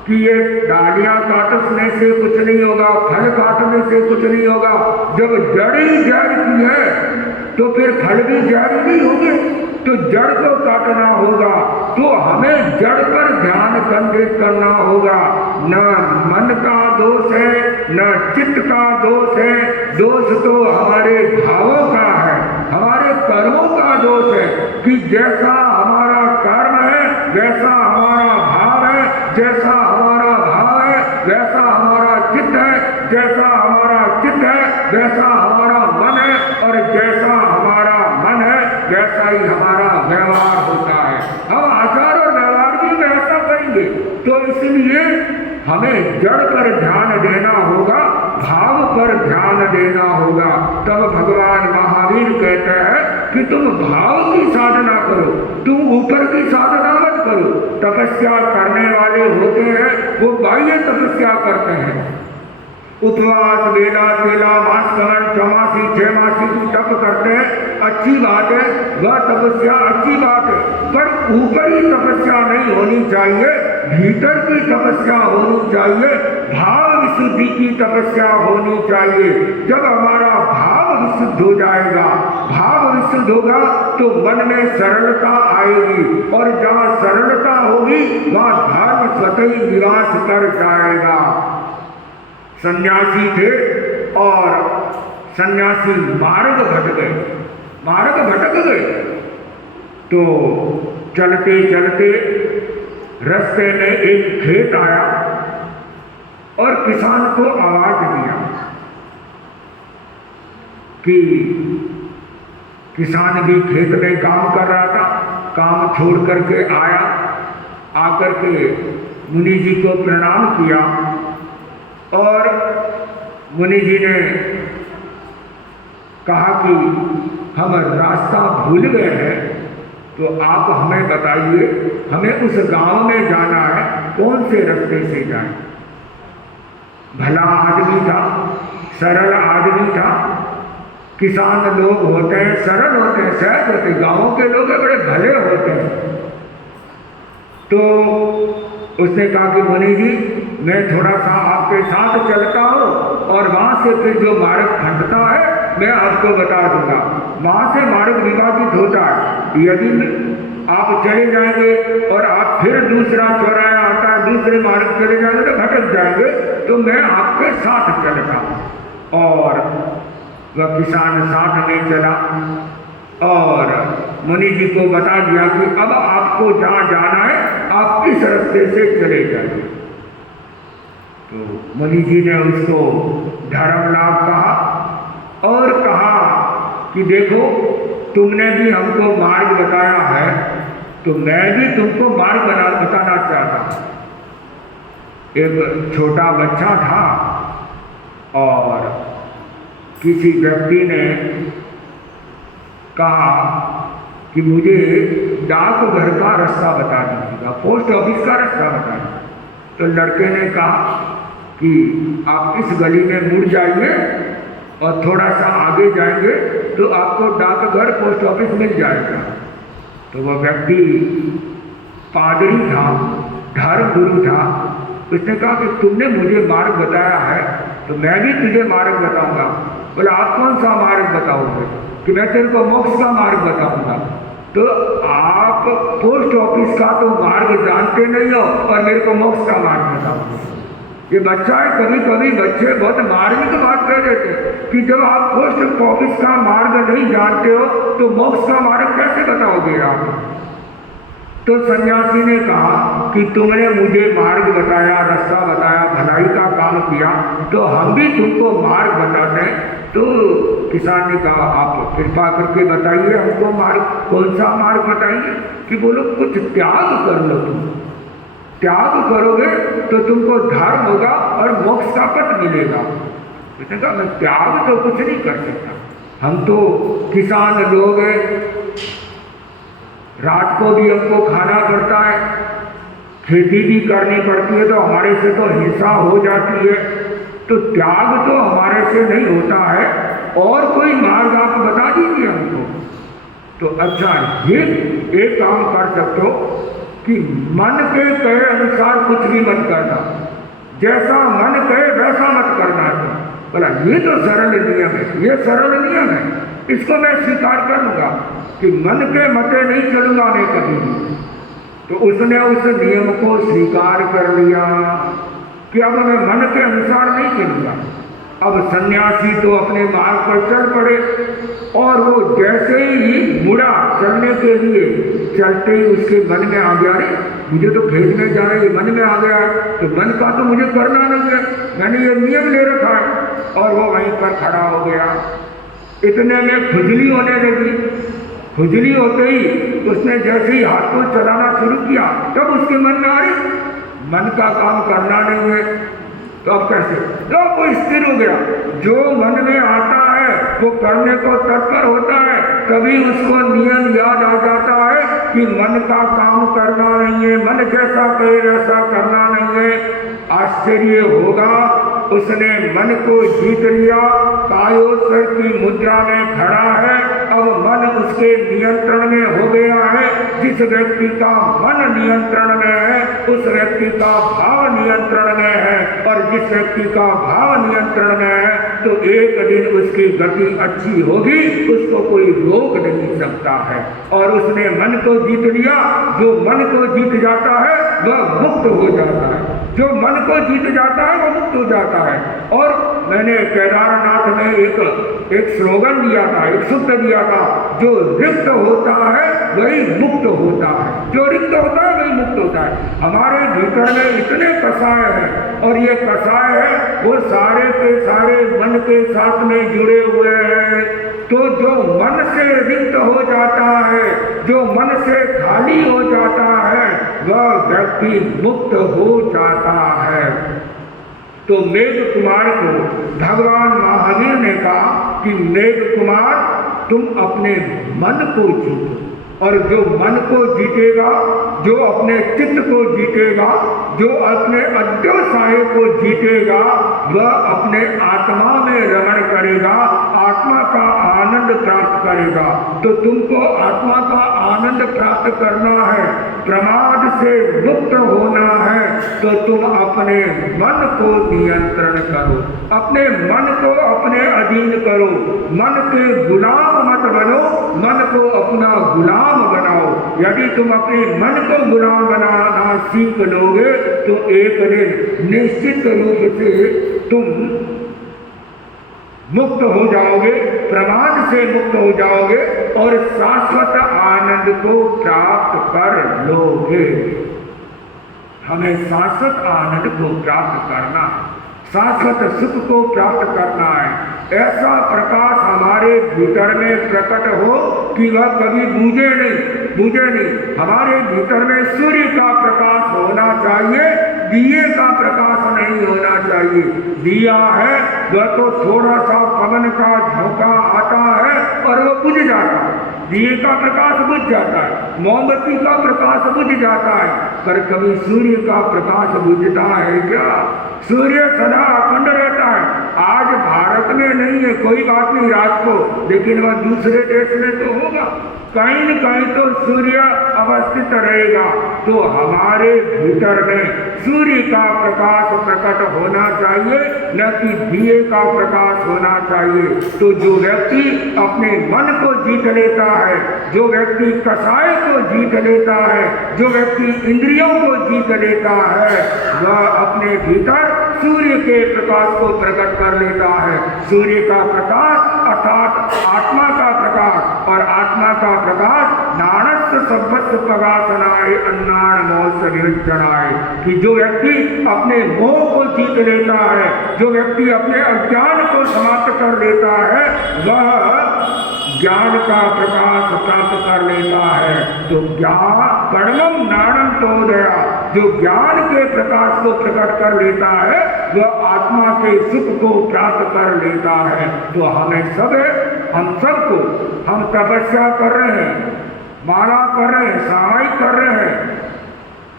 कि ये डालियां काटने से कुछ नहीं होगा, फल काटने से कुछ नहीं होगा, जब जड़ ही जड़ की है तो फिर फल भी जड़ नहीं होंगे, तो जड़ को काटना होगा। तो हमें जड़ पर ध्यान केंद्रित करना होगा। न मन का दोष है, न चित्त का दोष है, दोष तो हमारे भावों का है, हमारे कर्मों का दोष है कि जैसा हमारा कर्म है वैसा हमारा भाव है, जैसा हमारा भाव है वैसा हमारा चित्त है, जैसा हमारा चित्त है वैसा हमारा मन है, और जैसा हमारा मन है वैसा ही हमारा व्यवहार होता है। हम आचार और व्यवहार भी वैसा करेंगे। तो इसलिए हमें जड़ पर ध्यान देना होगा, भाव पर ध्यान देना होगा। तब भगवान महावीर कहते हैं कि तुम भाव की साधना करो, तुम ऊपर की साधना मत करो। तपस्या करने वाले होते हैं वो बाह्य तपस्या करते हैं, उपवास, बेला तेला, मांसकरण, चौमासी, छमासी तप करते हैं, अच्छी बात है, वह तपस्या अच्छी बात है, पर ऊपरी तपस्या नहीं होनी चाहिए, भीतर की तपस्या होनी चाहिए, भाव विशुद्धि की तपस्या होनी चाहिए। जब हमारा भाव विशुद्ध हो जाएगा, भाव विशुद्ध होगा तो मन में सरलता आएगी, और जहाँ सरलता होगी वहाँ धर्म स्वतः ही निवास कर जाएगा। सन्यासी थे और सन्यासी मार्ग भटक गए। तो चलते चलते रास्ते में एक खेत आया और किसान को आवाज दिया कि किसान भी खेत में काम कर रहा था, काम छोड़ करके आया, आकर के मुनि जी को प्रणाम किया, और मुनि जी ने कहा कि हम रास्ता भूल गए हैं, तो आप हमें बताइए, हमें उस गांव में जाना है, कौन से रास्ते से जाएं। भला आदमी था, सरल आदमी था। किसान लोग होते हैं, सरल होते हैं, सहज होते हैं, गाँवों के लोग बड़े भले होते हैं। तो उसने कहा कि मुनि जी, मैं थोड़ा सा आपके साथ चलता हूँ, और वहाँ से फिर जो मार्ग खंडता है मैं आपको बता दूंगा। वहाँ से मार्ग विभाजित होता है, यदि आप चले जाएंगे और आप फिर दूसरा चौराहा आता है, दूसरे मार्ग चले जाएंगे तो भटक जाएंगे, तो मैं आपके साथ चलता हूँ। और वह किसान साथ में चला और मुनि जी को बता दिया कि अब आपको जहाँ जाना है आप इस रास्ते से चले जाइए। तो मुनि जी ने उसको धर्म लाभ कहा और कहा कि देखो, तुमने भी हमको मार्ग बताया है, तो मैं भी तुमको मार्ग बताना चाहता हूँ। एक छोटा बच्चा था और किसी व्यक्ति ने कहा कि मुझे डाकघर का रास्ता बता दीजिएगा, पोस्ट ऑफिस का रास्ता बता दीजिए। तो लड़के ने कहा कि आप इस गली में मुड़ जाइए और थोड़ा सा आगे जाएंगे तो आपको डाकघर, पोस्ट ऑफिस मिल जाएगा। तो वह व्यक्ति पादरी था, धर्म गुरु था। उसने कहा कि तुमने मुझे मार्ग बताया है तो मैं भी तुझे मार्ग बताऊंगा। बोला, आप कौन सा मार्ग बताओगे? कि मैं तेरे को मोक्ष का मार्ग बताऊंगा। तो आप पोस्ट ऑफिस का तो मार्ग जानते नहीं हो और मेरे को मोक्ष का मार्ग बताओगे। ये बच्चा है, कभी कभी बच्चे बहुत मार्मिक बात कह देते हैं कि जब आप पोस्ट ऑफिस का मार्ग नहीं जानते हो तो मोक्ष का मार्ग कैसे बताओगे आप। तो सन्यासी ने कहा कि तुमने मुझे मार्ग बताया, रास्ता बताया, भलाई का काम किया, तो हम भी तुमको मार्ग बताते हैं। तो किसान ने कहा आप कृपा करके बताइए हमको मार्ग, कौन सा मार्ग बताइए। कि बोलो कुछ त्याग कर लो, तुम त्याग करोगे तो तुमको धर्म होगा और मोक्ष का पथ मिलेगा। उसने कहा मैं त्याग तो कुछ नहीं कर सकता, हम तो किसान लोग हैं, रात को भी हमको खाना पड़ता है, खेती भी करनी पड़ती है, तो हमारे से तो हिंसा हो जाती है, तो त्याग तो हमारे से नहीं होता है, और कोई मार्ग आप बता दीजिए हमको। तो अच्छा ये एक काम कर सकते हो कि मन के कहे अनुसार कुछ भी मत करना, जैसा मन कहे वैसा मत करना है। बोला ये तो सरल नियम है, ये सरल नियम है, इसको मैं स्वीकार कर लूँगा कि मन के मते नहीं चलूँगा मैं कभी भी। तो उसने उस नियम को स्वीकार कर लिया कि अब मैं मन के अनुसार नहीं चलूँगा। अब सन्यासी तो अपने मार्ग पर चल पड़े, और वो जैसे ही मुड़ा चलने के लिए, चलते ही उसके मन में आ गया, अरे मुझे तो खेत में जाना है, मन में आ गया है, तो मन का तो मुझे करना नहीं है, मैंने ये नियम ले रखा है। और वो वहीं पर खड़ा हो गया। इतने में खुजली होने लगी। खुजली होते ही उसने जैसे ही हाथ को चलाना शुरू किया, तब उसके मन में आ रही मन का काम करना नहीं है, तो अब कैसे? तो वो स्थिर हो गया। जो मन में आता है वो करने को तत्पर होता है, तभी उसको नियम याद आ जाता है कि मन का काम करना नहीं है, मन जैसा कहे वैसा करना नहीं है। आश्चर्य होगा, उसने मन को जीत लिया, कायोत्सव की मुद्रा में खड़ा है। अब मन उसके नियंत्रण में हो गया है। जिस व्यक्ति का मन नियंत्रण में है उस व्यक्ति का भाव नियंत्रण में है, और जिस व्यक्ति का भाव नियंत्रण में है तो एक दिन उसकी गति अच्छी होगी, उसको कोई रोक नहीं सकता है। और उसने मन को जीत लिया। जो मन को जीत जाता है वह मुक्त हो जाता है, जो मन को जीत जाता है वो मुक्त हो जाता है। और मैंने केदारनाथ में एक स्लोगन दिया था, एक सूत्र दिया था, जो रिक्त होता है वही मुक्त होता है, जो रिक्त होता है वही मुक्त होता है। हमारे भीतर में इतने कसाय हैं, और ये कसाय है वो सारे के सारे मन के साथ में जुड़े हुए हैं। तो जो मन से रिक्त हो जाता है, जो मन से खाली हो जाता है, वह व्यक्ति मुक्त हो जाता है। तो मेघ कुमार को भगवान महावीर ने कहा कि मेघ कुमार तुम अपने मन को जीतो, और जो मन को जीतेगा, जो अपने चित्त को जीतेगा, जो अपने अध्यवसाय को जीतेगा, वह अपने आत्मा में रमण करेगा, आत्मा का आनंद प्राप्त करेगा। तो तुमको आत्मा का आनंद प्राप्त करना है, प्रमाद से मुक्त होना है, तो तुम अपने मन को नियंत्रण करो, अपने मन को अपने अधीन करो, मन के गुलाम मत बनो, मन को अपना गुलाम बनाओ। यदि तुम अपने मन को गुलाम बनाना सीख लोगे तो एक दिन निश्चित रूप से तुम मुक्त हो जाओगे, प्रमाद से मुक्त हो जाओगे, और शाश्वत आनंद को प्राप्त कर लोगे। हमें शाश्वत आनंद को प्राप्त करना, शाश्वत सुख को प्राप्त करना है। ऐसा प्रकाश हमारे भीतर में प्रकट हो कि वह कभी बूझे नहीं। हमारे भीतर में सूर्य का प्रकाश होना चाहिए, दिए का प्रकाश नहीं होना चाहिए। दिया है वह तो थोड़ा सा पवन का झोंका आता है और वह बुझ जाता है, दिए का प्रकाश बुझ जाता है, मोमबत्ती का प्रकाश बुझ जाता है, पर कभी सूर्य का प्रकाश बुझता है क्या? सूर्य सदा अखंड रहता है। आज भारत में नहीं है, कोई बात नहीं रात को, लेकिन वह दूसरे देश में तो होगा, कहीं न कहीं तो सूर्य अवस्थित रहेगा। तो हमारे भीतर में सूर्य का प्रकाश प्रकट होना चाहिए, न कि दिए का प्रकाश होना चाहिए। तो जो व्यक्ति अपने मन को जीत लेता है, जो व्यक्ति कसाय को जीत लेता है, जो व्यक्ति इंद्रियों को जीत लेता है, वह अपने भीतर सूर्य के प्रकाश को प्रकट कर लेता है। सूर्य का प्रकाश अर्थात आत्मा का प्रकाश, और आत्मा का प्रकाश नाणस्थ सभस्व प्रकाशनाय अन्नाण मोह से विरजनाय, कि जो व्यक्ति अपने मोह को जीत लेता है, जो व्यक्ति अपने अज्ञान को समाप्त कर लेता है, वह ज्ञान का प्रकाश प्राप्त कर लेता है। तो ज्ञान परमम नाणम तोदया, जो ज्ञान के प्रकाश को प्रकट कर लेता है, वह आत्मा के सुख को प्राप्त कर लेता है। तो हमें सब, हम सबको, हम तपस्या कर रहे हैं, माला कर रहे हैं, सामायिक कर रहे हैं,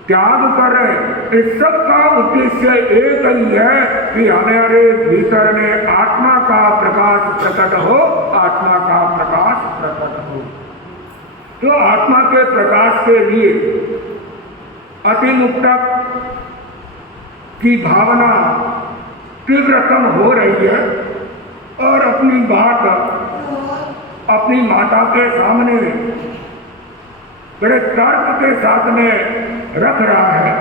त्याग कर रहे हैं, इस सब का उद्देश्य एक ही है कि हमारे भीतर में आत्मा का प्रकाश प्रकट हो, आत्मा का प्रकाश प्रकट हो। तो आत्मा के प्रकाश के लिए अतिमुक्तक की भावना तीव्रतम हो रही है, और अपनी बात अपनी माता के सामने बड़े तर्क के साथ में रख रहा है।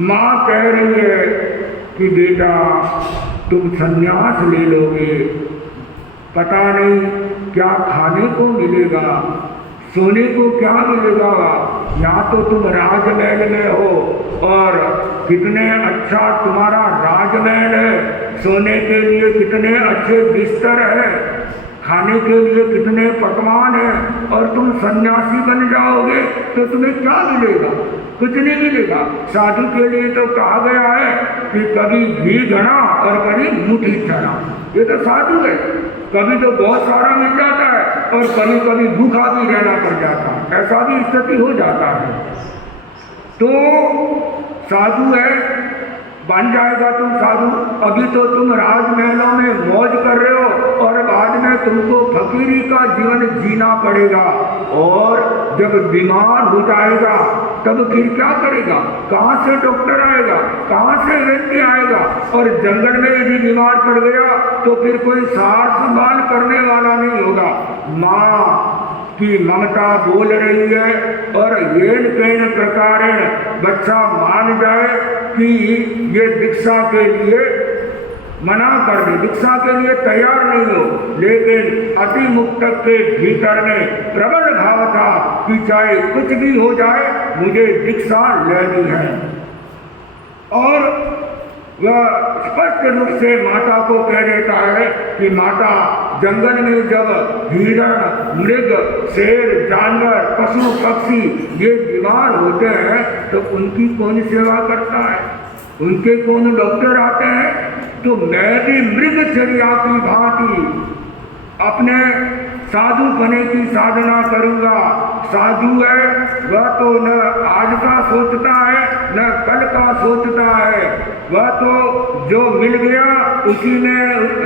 माँ कह रही है कि बेटा तुम संन्यास ले लोगे, पता नहीं क्या खाने को मिलेगा, सोने को क्या मिलेगा, यहाँ तो तुम राजमहल में हो, और कितने अच्छा तुम्हारा राजमहल है, सोने के लिए कितने अच्छे बिस्तर है, खाने के लिए कितने पकवान हैं, और तुम सन्यासी बन जाओगे तो तुम्हें क्या मिलेगा? कुछ नहीं मिलेगा। साधु के लिए तो कहा गया है कि कभी घी घड़ा और कभी मुट्ठी चढ़ा, ये तो साधु है। कभी तो बहुत सारा मिल जाता है और कभी कभी भूखा भी रहना पड़ जाता है, ऐसा भी स्थिति हो जाता है। तो साधु है, बन जाएगा तुम साधु। अभी तो तुम राजमहलों में मौज कर रहे हो, और बाद में तुमको फकीरी का जीवन जीना पड़ेगा, और जब बीमार हो जाएगा तब फिर क्या करेगा? कहाँ से डॉक्टर आएगा, कहाँ से व्यक्ति आएगा? और जंगल में यदि बीमार पड़ गया तो फिर कोई सार संभाल करने वाला नहीं होगा। माँ की ममता बोल रही है, और येन केन प्रकारेण बच्चा मान जाए कि ये दीक्षा के लिए मना कर दे, दीक्षा के लिए तैयार नहीं हो, लेकिन अति मुक्तक के भीतर में प्रबल भाव था कि चाहे कुछ भी हो जाए मुझे दीक्षा लेनी है। और वह स्पष्ट रूप से माता को कह देता है कि माता, जंगल में जब हिरण, मृग, शेर, जानवर, पशु पक्षी ये बीमार होते हैं तो उनकी कौन सेवा करता है? उनके कौन डॉक्टर आते हैं? तो मैं भी मृगचर्या की भांति अपने साधु बने की साधना करूंगा। साधु है वह तो न आज का सोचता है न कल का सोचता है, वह तो जो मिल गया उसी में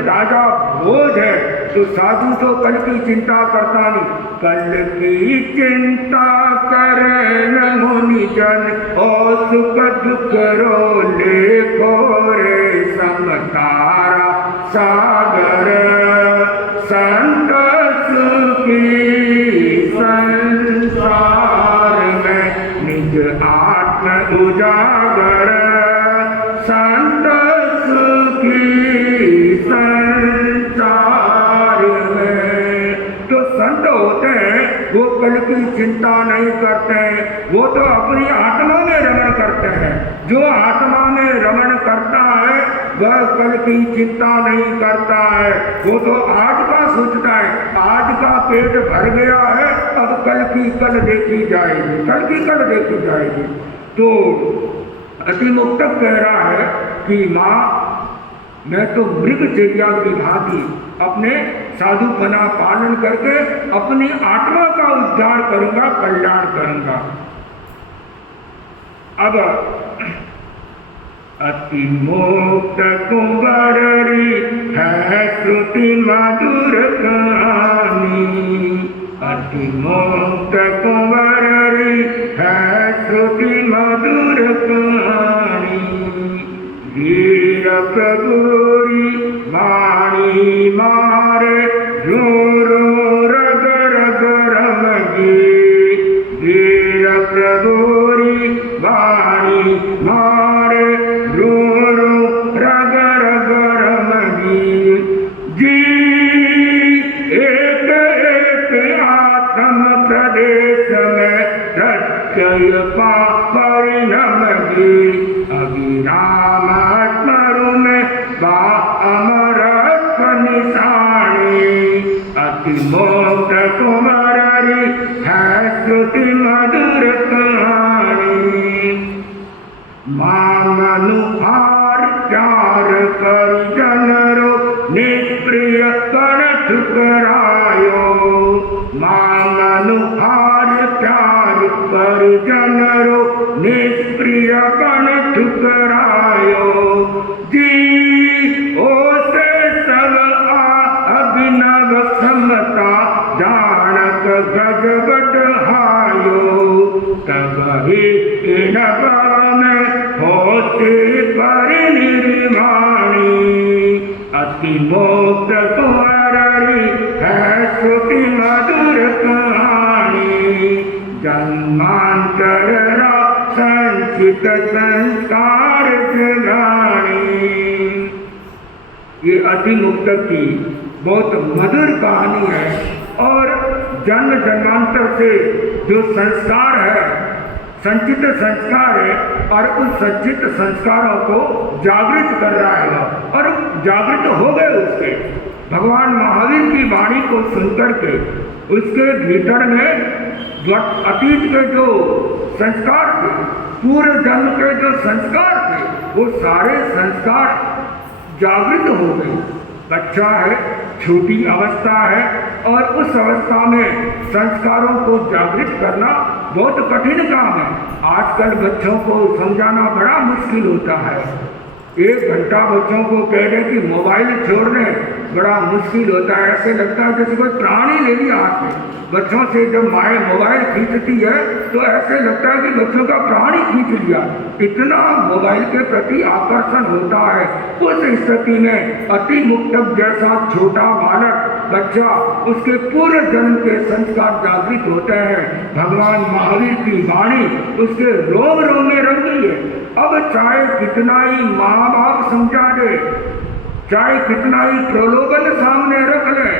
राजा भोज है। तो साधु तो कल की चिंता करता नहीं, कल की चिंता करे न मुनि जन, और सुख दुख रो लेखो रे समतारा सागर। संत सुखी संसार में निज आत्म उजागर, संत सुखी संसार में। तो संत होते हैं वो कल की चिंता नहीं करते हैं, वो तो अपनी आत्मा में रमण करते हैं। जो आत्मा में रमण करता है वह कल की चिंता नहीं करता है, वो तो आज का सोचता है। आज का पेट भर गया है, अब कल की कल देखी जाएगी, कल की कल देखी जाएगी। तो अतिमुक्तक कह रहा है कि माँ, मैं तो मृगचर्या की भांति अपने साधुपना पालन करके अपनी आत्मा का उद्धार करूंगा, कल्याण करूंगा। अब अति मुक्त कुंवरी है श्रुति मधुर कहानी, अति मुक्त कुंवरी है श्रुति मधुर कहानी। वीर प्रभुरी वाणी मारे जोरो रग रग रमगी, वीर प्रभुरी वाणी मारे जोरो अति मोक्त कुमारी है श्रुति मधुर कहानी। मामनुहार प्यार कर जनरो निष्प्रिय कर ठुकरायो। मामनुहार प्यार कर जनरो निष्प्रिय कर ठुकरायो। जी ओ से सब अभिनव समता जानक गजबट हायो। तब ही इनब में होते परिनिर्वाणी। अति मोक्त कुमारी है श्रुति मधुर कहानी। जन्मांतर संचित संस्कार जगानी। ये अति मुक्त की बहुत मधुर कहानी है और जन्म जन्मांतर से जो संस्कार है, संचित संस्कार है, और उस संचित संस्कारों को जागृत कर रहा है और जागृत हो गए उसके। भगवान महावीर की वाणी को सुनकर के उसके भीतर में अतीत के जो संस्कार थे, पूर्व जन्म के जो संस्कार थे, वो सारे संस्कार जागृत हो गए। बच्चा है, छोटी अवस्था है और उस अवस्था में संस्कारों को जागृत करना बहुत कठिन काम है। आजकल बच्चों को समझाना बड़ा मुश्किल होता है। 1 घंटा बच्चों को कह दें कि मोबाइल छोड़ दें, बड़ा मुश्किल होता है। ऐसे लगता है जैसे कोई प्राणी ले लिया हाथ में। बच्चों से जब माए मोबाइल खींचती है तो ऐसे लगता है कि बच्चों का प्राण ही खींच लिया। इतना मोबाइल के प्रति आकर्षण होता है। उस स्थिति में अति मुक्तक जैसा छोटा बालक बच्चा, उसके पूर्व जन्म के संस्कार जागृत होते हैं। भगवान महावीर की वाणी उसके रोम रोम में रंग गई है। अब चाहे कितना ही माँ बाप समझा दे, चाहे कितना ही प्रलोभन सामने रख ले,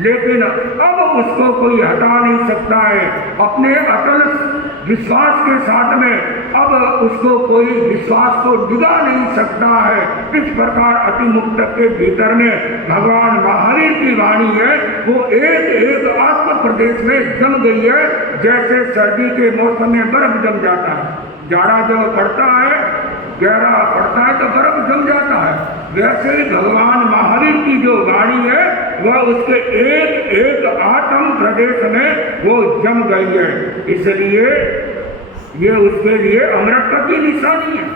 लेकिन अब उसको कोई हटा नहीं सकता है। अपने अटल विश्वास के साथ में अब उसको कोई विश्वास को डिगा नहीं सकता है। इस प्रकार अति मुक्त के भीतर में भगवान महावीर की वाणी है, वो एक एक आत्म प्रदेश में जम गई है। जैसे सर्दी के मौसम में बर्फ जम जाता है, जाड़ा जब पड़ता है, गहरा पड़ता है तो बर्फ जम जाता है, वैसे ही भगवान महावीर की जो वाणी है वह उसके एक एक आत्म प्रदेश में वो जम गई है। इसलिए ये उसके लिए अमरत्व की निशानी है।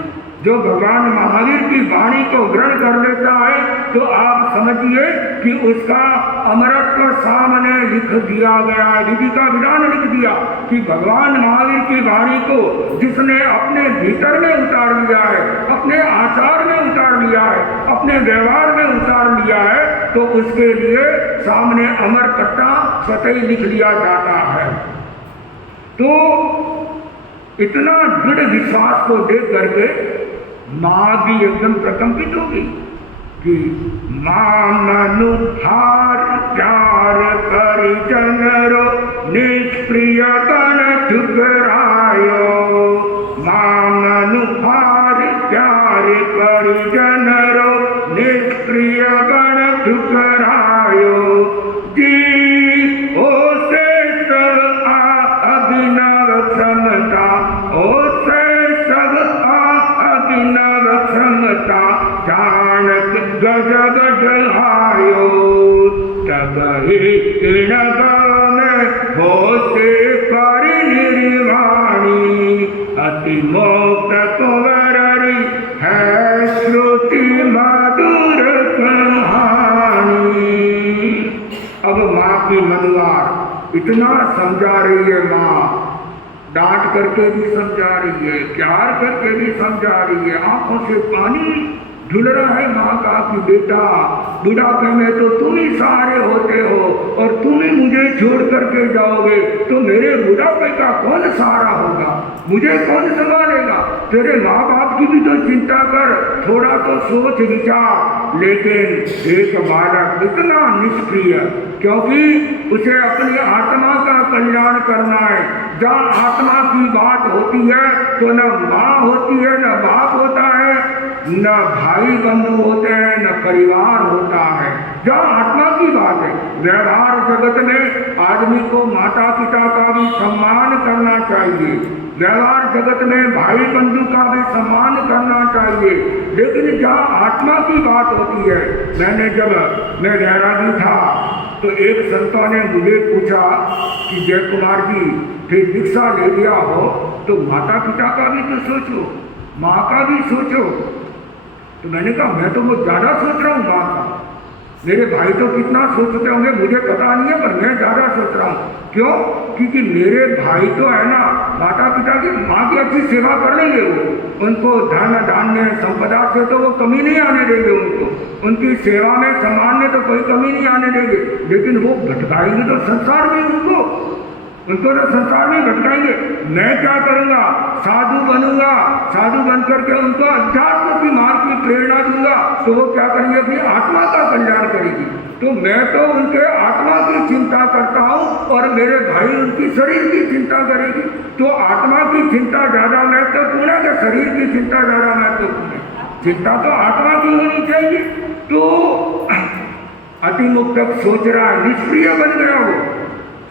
जो भगवान महावीर की वाणी को ग्रहण कर लेता है तो आप समझिए कि उसका अमरत्व सामने लिख दिया गया है। विधि का विधान लिख दिया कि भगवान महावीर की वाणी को जिसने अपने भीतर में उतार लिया है, अपने आचार में उतार लिया है, अपने व्यवहार में उतार लिया है, तो उसके लिए सामने अमर कट्टा स्वतः ही लिख दिया जाता है। तो इतना दृढ़ विश्वास को देख करके माँ भी एकदम प्रकंपित होगी कि मामनुहार प्यार कर जनरो निष्प्रिय बन ठुकरायो। मामनुहार प्यार कर जनरो निष्प्रिय बन ठुकरायो। जी ओ से सब अभिनव क्षमता, ओ से सब अभिनव क्षमता जानक गजब ढायो। तब ही इनब में होते परिनिर्वाणी। अति मोक्त कुंवरी है श्रुति मधुर कहानी। अब माँ की मनुवार इतना समझा रही है, माँ डांट करके भी समझा रही है, प्यार करके भी समझा रही है, आंखों से पानी ढुल रहा है माँ का कि बेटा बुढ़ापे में तो तुम ही सहारे होते हो और तुम ही मुझे छोड़ करके जाओगे तो मेरे बुढ़ापे का कौन सहारा होगा, मुझे कौन संभालेगा। तेरे माँ बाप की भी तो चिंता कर, थोड़ा तो सोच विचार। लेकिन एक बालक इतना निष्क्रिय, क्योंकि उसे अपनी आत्मा का कल्याण करना है। जहाँ आत्मा की बात होती है तो न माँ होती है, न बाप होता है, न भाई बंधु होते हैं, न परिवार होता है। जहाँ आत्मा की बात है। व्यवहार जगत में आदमी को माता पिता का भी सम्मान करना चाहिए, व्यवहार जगत में भाई बंधु का भी सम्मान करना चाहिए, लेकिन जहाँ आत्मा की बात होती है। जब मैं देहरादून था तो एक संतों ने मुझे पूछा कि जय कुमार जी, फिर दीक्षा ले लिया हो तो माता पिता का भी तो सोचो, माँ का भी सोचो। तो मैंने कहा मैं तो वो ज़्यादा सोच रहा हूँ माँ का, मेरे भाई तो कितना सोचते होंगे मुझे पता नहीं है, पर मैं ज़्यादा सोच रहा हूँ। क्यों? क्योंकि मेरे भाई तो है ना माता पिता की, माँ की अच्छी सेवा कर लेंगे, वो उनको धन धान्य संपदा से तो वो कमी नहीं आने देंगे, उनको उनकी सेवा में सम्मान में तो कोई कमी नहीं आने देंगे, लेकिन वो भटकाएंगे तो संसार में उनको तो संसार में भटकाएंगे। मैं क्या करूँगा? साधु बनूंगा, साधु बन करके उनको अध्यात्म की मार्ग की प्रेरणा दूंगा, तो वो क्या करेंगे? अपनी आत्मा का कल्याण करेगी। तो मैं तो उनके आत्मा की चिंता करता हूँ और मेरे भाई उनकी शरीर की चिंता करेगी। तो आत्मा की चिंता ज़्यादा महत्वपूर्ण है कि शरीर की चिंता ज़्यादा महत्वपूर्ण है? चिंता तो आत्मा की होनी चाहिए। तो अतिमुक्त सोच रहा है, निष्क्रिय बन गया, वो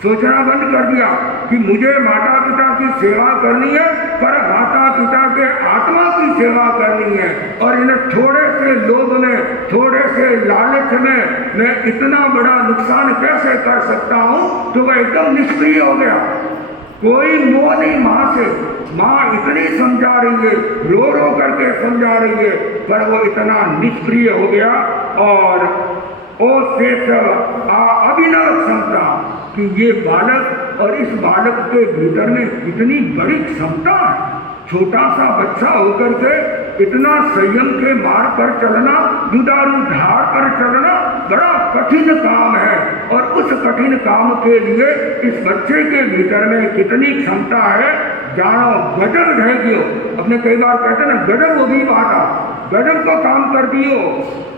सोचना बंद कर दिया कि मुझे माता पिता की सेवा करनी है, पर माता पिता के आत्मा की सेवा करनी है। और इन्हें थोड़े से लोभ में, थोड़े से लालच में मैं इतना बड़ा नुकसान कैसे कर सकता हूँ? तो वह एकदम निष्क्रिय हो गया। कोई मोह नहीं माँ से, माँ इतनी समझा रही है, रो रो करके समझा रही है, पर वो इतना निष्क्रिय हो गया। और ओ शेष अभिनव क्षमता कि ये बालक और इस बालक के भीतर में कितनी बड़ी क्षमता है। छोटा सा बच्चा होकर के इतना संयम के मार्ग पर चलना, दुधारू धार पर चलना बड़ा कठिन काम है। और उस कठिन काम के लिए इस बच्चे के भीतर में कितनी क्षमता है, जानो गजब ढह गयो। अपने कई बार कहते ना गजब वो भी बाटा, गजब को काम कर दियो,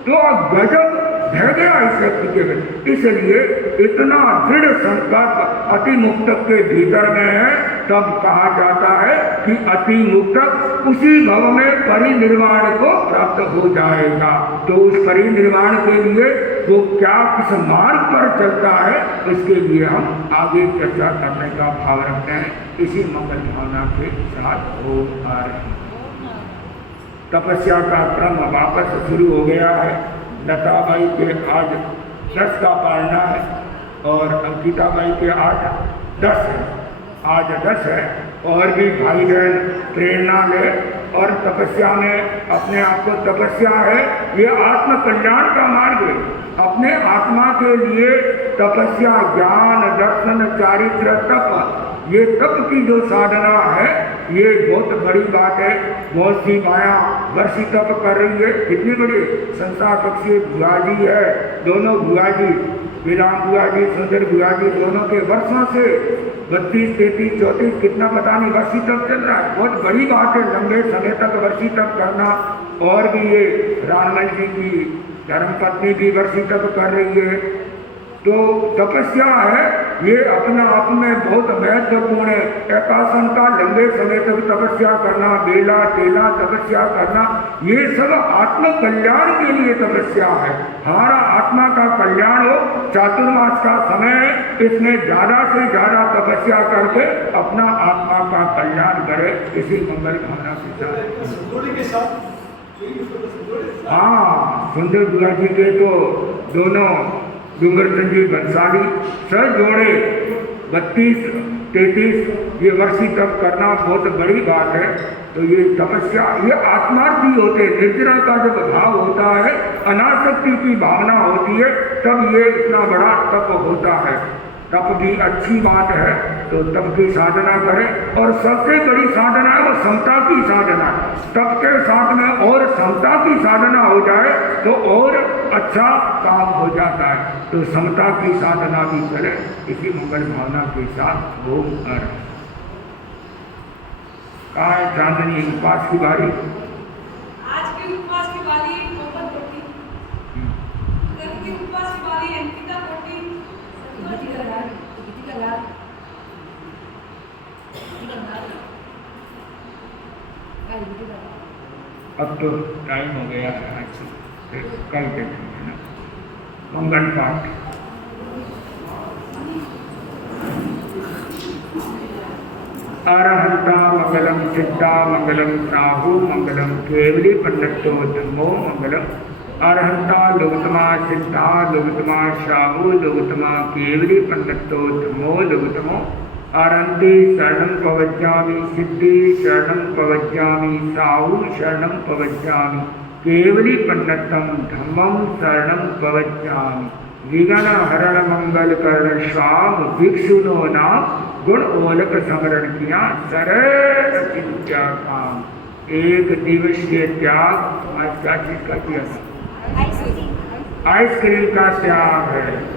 तो गजब ढह गया इस व्यक्ति के में। इसलिए इतना दृढ़ संकल्प अति मुक्तक के भीतर में है। तब कहा जाता है कि अति मुक्तक उसी भव में परिनिर्वाण को प्राप्त हो जाएगा। तो उस परिनिर्वाण के लिए वो क्या किस मार्ग पर चलता है, उसके लिए हम आगे चर्चा करने का भाव रखते हैं। इसी मंगल भावना के साथ हो आ रहे हैं। तपस्या का क्रम वापस शुरू हो गया है। लताबाई के आज 10 का पालना है और अंकिताबाई के आज 10 है। आज 10 है और भी भाई बहन प्रेरणा ले और तपस्या में अपने आप को, तपस्या है ये आत्म कल्याण का मार्ग है। अपने आत्मा के लिए तपस्या, ज्ञान, दर्शन, चारित्र, तप, ये तप की जो साधना है ये बहुत बड़ी बात है। बहुत सी माया वर्षी तप कर रही है, कितनी बड़ी संसार पक्षी बुआ जी है, दोनों बुआ जी, विराम बुआ जी, सुंदर बुआ जी, दोनों के वर्षों से 32, 33, 34 कितना पता नहीं वर्षी तप चल रहा है। बहुत बड़ी बात है लंबे समय तक वर्षी तप करना। और भी ये राममल जी की धर्मपत्नी भी वर्षी तप कर रही है। तो तपस्या है ये अपना आप में बहुत महत्वपूर्ण है। एकासन का लंबे समय तक तपस्या करना, बेला तेला तपस्या करना, ये सब आत्म कल्याण के लिए तपस्या है। हमारा आत्मा का कल्याण हो, चातुर्मास का समय है, इसमें ज़्यादा से ज़्यादा तपस्या करके अपना आत्मा का कल्याण करे। इसी मंगल भावना के साथ हाँ, सुंदर बुआ जी के तो दोनों डूंगर संजीव बंसाली सर जोड़े 32, 33 ये वर्षी तप करना बहुत बड़ी बात है। तो ये तपस्या ये आत्मार्थी होते, निर्जरा का जब भाव होता है, अनासक्ति की भावना होती है, तब ये इतना बड़ा तप होता है। तप भी अच्छी बात है, तो तप की साधना करें। और सबसे बड़ी साधना है वो समता की साधना। तप के साथ में और समता की साधना हो जाए तो और अच्छा काम हो जाता है। तो समता की साधना भी करें। इसी मंगल भावना के साथ ओम कर। कहाँ है चांदनी उपवास की बारी? आज की उपवास की बारी मोहम्मद कोटी, कल की उपवास की बारी अंकिता कोटी, अब तो टाइम हो गया है, कल देखेंगे ना। मंगल पाठ। अरहंता मंगलम सिद्धा मंगलम प्राहु मंगलम केवली पंडितो धम्मो मंगलम। अरहंता लोकतमा सिद्धा लोकतमा शाहु लोकतमा केवली पंडितो धम्मो लोकतमो। अरहंते शरणं पवज्जामि सिद्धि शरणं पवज्जामि साहु शरणं पवज्जामि केवली पंडितम धम्मं शरणं पवज्जामि। विघ्न हरण मंगल करण स्वाम भिक्षुनो नाम गुण ओलक समरण किया सरल विद्या काम। एक दिवसीय त्याग आज क्या चीज का किया? आइसक्रीम का त्याग है।